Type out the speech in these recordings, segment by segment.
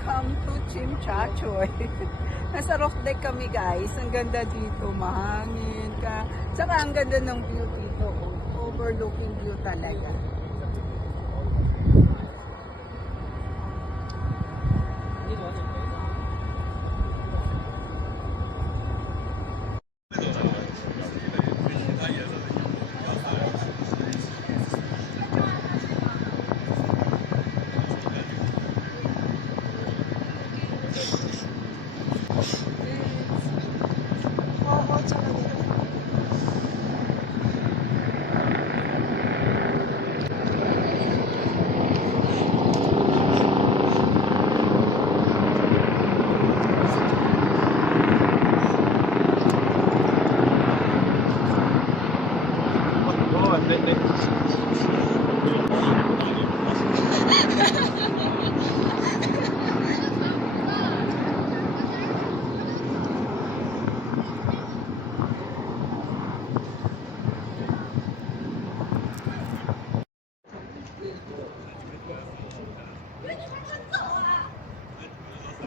Welcome to Chimchachoy. Nasa roof deck kami guys. Ang ganda dito, mahangin ka. Saka ang ganda ng view dito. Overlooking view talaga. Oo, tsaka dito.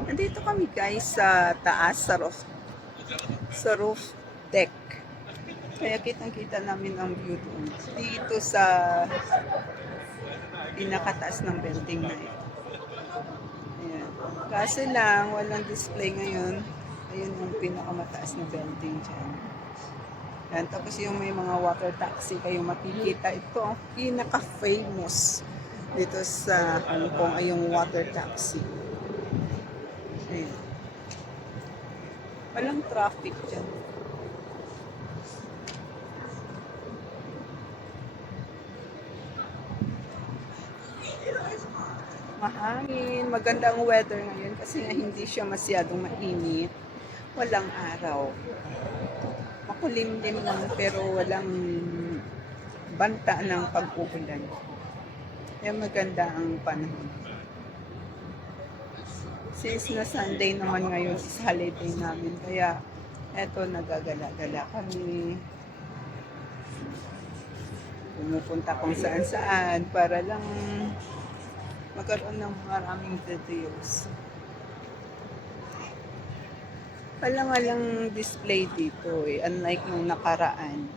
Nandito kami guys sa taas, sa roof deck. Kaya kitang-kita namin ang view doon. Dito sa pinakataas ng building na ito. Ayan. Kasi lang, walang display ngayon. Ayun yung pinakamataas na building dyan. Ayan. Tapos yung may mga water taxi kayo makikita. Ito ang pinaka-famous dito sa Hong Kong ay yung water taxi. Ayan. Walang traffic dyan. Mahangin, magandang weather ngayon kasi nga hindi siya masyadong mainit. Walang araw. Makulimlim lang pero walang banta ng pag-uulan. Kaya maganda ang panahon. Since na Sunday naman ngayon is holiday namin, kaya eto nagagala-gala kami. Pumupunta kung saan-saan para lang magkaroon ng maraming details. Walang display dito eh, unlike nung nakaraan.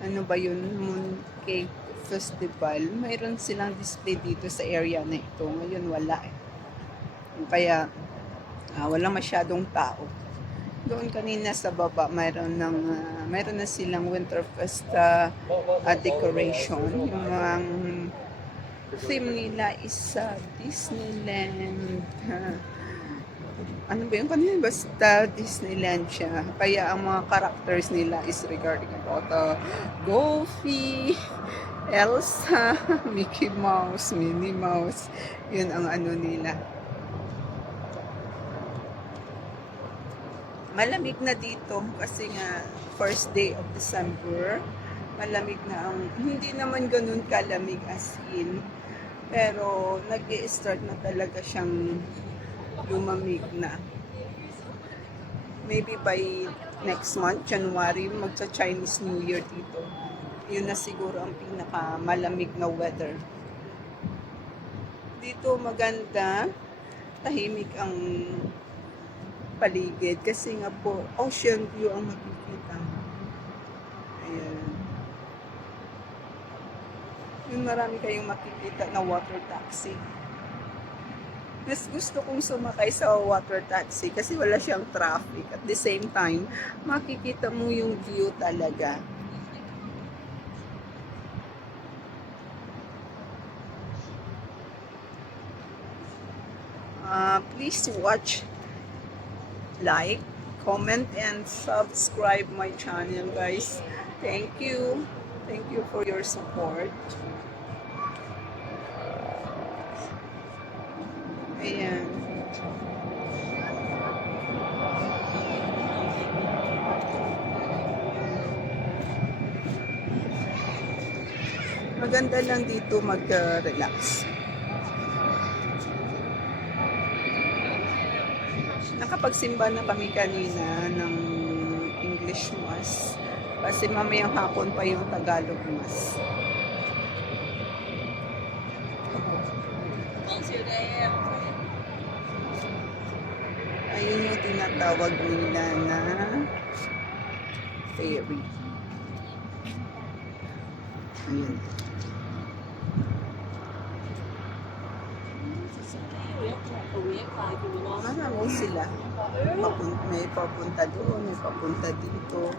Ano ba yun? Mooncake Festival. Mayroon silang display dito sa area na ito. Ngayon wala eh. Kaya wala masyadong tao. Doon kanina sa baba mayroon na silang Winterfest decoration. Yung mga theme nila is Disneyland. Ano ba yun? Kanina basta Disneyland siya. Kaya ang mga characters nila is regarding about Goofy, Elsa, Mickey Mouse, Minnie Mouse. Yun ang ano nila. Malamig na dito kasi nga first day of December. Malamig na ang, hindi naman ganun kalamig as in. Pero nag-i-start na talaga siyang lumamig na. Maybe by next month, January, magsa-Chinese New Year dito. Yun na siguro ang pinaka-malamig na weather. Dito maganda, tahimik ang paligid kasi nga po ocean view ang makikita. Ayan. Yung marami kayong makikita na water taxi. Mas gusto kong sumakay sa water taxi kasi wala siyang traffic. At the same time, makikita mo yung view talaga. Please watch, like, comment, and subscribe my channel, guys. Thank you. Thank you for your support. Ayan. Maganda lang dito mag-relax. Nakapagsimba na kami kanina ng English Mass. Kasi mamayang hapon pa yung Tagalog Mass. tinatawag nila na ferry. Ayun. Marami sila. May papunta doon, may papunta dito.